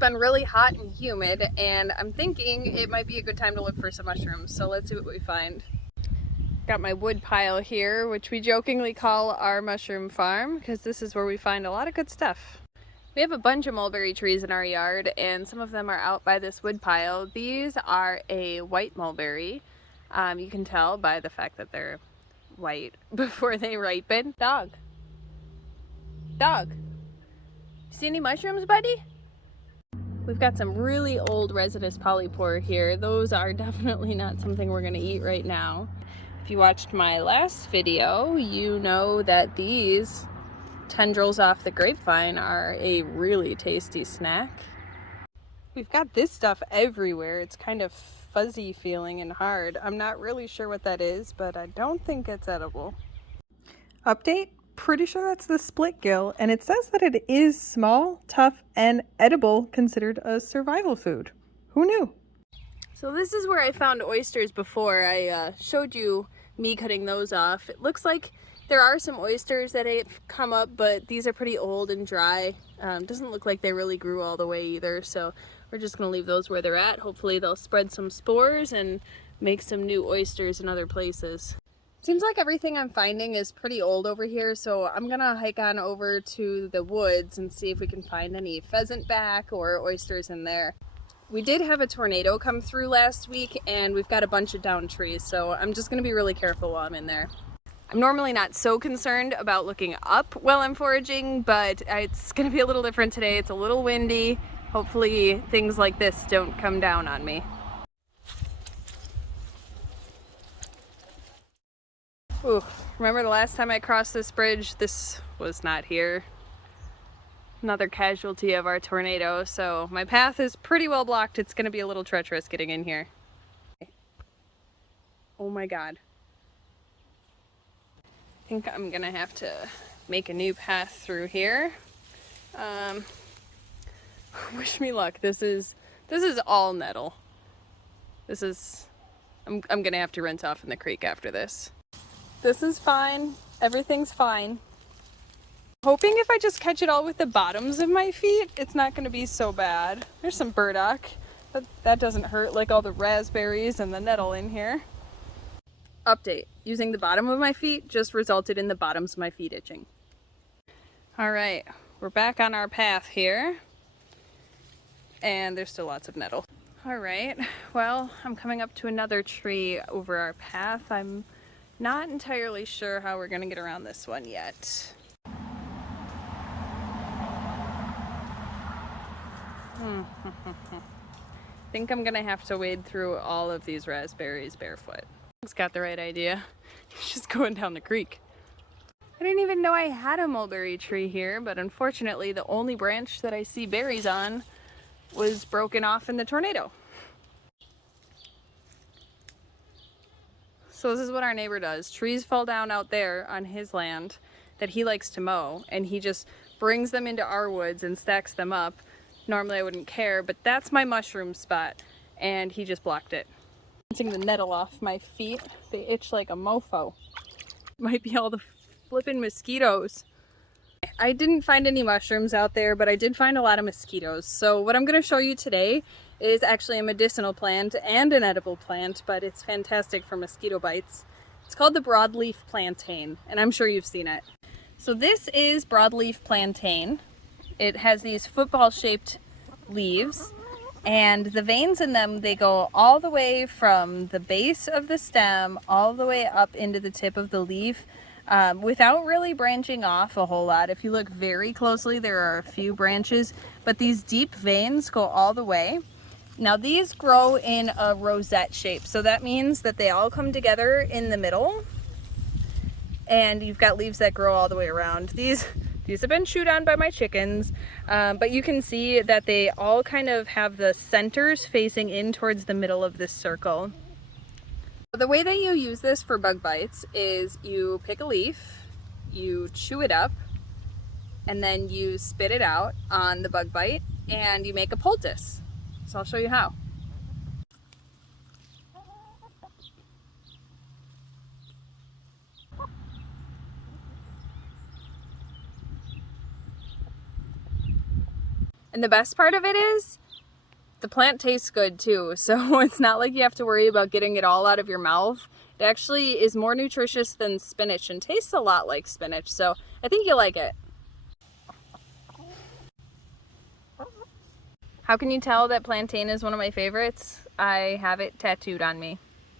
been really hot and humid, and I'm thinking it might be a good time to look for some mushrooms. So let's see what we find. Got my wood pile here, which we jokingly call our mushroom farm, because this is where we find a lot of good stuff. We have a bunch of mulberry trees in our yard, and some of them are out by this wood pile. These are a white mulberry. You can tell by the fact that they're white before they ripen. Dog. Dog. See any mushrooms, buddy? We've got some really old resinous polypore here. Those are definitely not something we're gonna eat right now. If you watched my last video, you know that these tendrils off the grapevine are a really tasty snack. We've got this stuff everywhere. It's kind of fuzzy feeling and hard. I'm not really sure what that is, but I don't think it's edible. Update? Pretty sure that's the split gill, and it says that it is small, tough, and edible, considered a survival food. Who knew? So this is where I found oysters before. I showed you me cutting those off. It looks like there are some oysters that have come up, but these are pretty old and dry. Doesn't look like they really grew all the way either, so we're just gonna leave those where they're at. Hopefully they'll spread some spores and make some new oysters in other places. Seems like everything I'm finding is pretty old over here, so I'm gonna hike on over to the woods and see if we can find any pheasant back or oysters in there. We did have a tornado come through last week, and we've got a bunch of downed trees, so I'm just gonna be really careful while I'm in there. I'm normally not so concerned about looking up while I'm foraging, but it's gonna be a little different today. It's a little windy. Hopefully things like this don't come down on me. Ooh, remember the last time I crossed this bridge? This was not here. Another casualty of our tornado, so my path is pretty well blocked. It's gonna be a little treacherous getting in here. Oh my God. I think I'm gonna have to make a new path through here. Wish me luck. This is all nettle. I'm gonna have to rinse off in the creek after this. This is fine. Everything's fine. Hoping if I just catch it all with the bottoms of my feet, it's not going to be so bad. There's some burdock. That doesn't hurt like all the raspberries and the nettle in here. Update. Using the bottom of my feet just resulted in the bottoms of my feet itching. Alright, we're back on our path here. And there's still lots of nettle. Alright, well, I'm coming up to another tree over our path. I'm not entirely sure how we're gonna get around this one yet. I think I'm gonna have to wade through all of these raspberries barefoot. He's got the right idea. He's just going down the creek. I didn't even know I had a mulberry tree here, but unfortunately the only branch that I see berries on was broken off in the tornado. So this is what our neighbor does. Trees fall down out there on his land that he likes to mow, and he just brings them into our woods and stacks them up. Normally I wouldn't care, but that's my mushroom spot, and he just blocked it. Rinsing the nettle off my feet. They itch like a mofo. Might be all the flippin' mosquitoes. I didn't find any mushrooms out there, but I did find a lot of mosquitoes. So what I'm going to show you today is actually a medicinal plant and an edible plant, but it's fantastic for mosquito bites. It's called the broadleaf plantain, and I'm sure you've seen it. So this is broadleaf plantain. It has these football-shaped leaves, and the veins in them, they go all the way from the base of the stem all the way up into the tip of the leaf, without really branching off a whole lot. If you look very closely, there are a few branches, but these deep veins go all the way. Now these grow in a rosette shape, so that means that they all come together in the middle, and you've got leaves that grow all the way around. These have been chewed on by my chickens, but you can see that they all kind of have the centers facing in towards the middle of this circle. The way that you use this for bug bites is you pick a leaf, you chew it up, and then you spit it out on the bug bite, and you make a poultice. So I'll show you how. And the best part of it is the plant tastes good too, so it's not like you have to worry about getting it all out of your mouth. It actually is more nutritious than spinach and tastes a lot like spinach, so I think you'll like it. How can you tell that plantain is one of my favorites? I have it tattooed on me.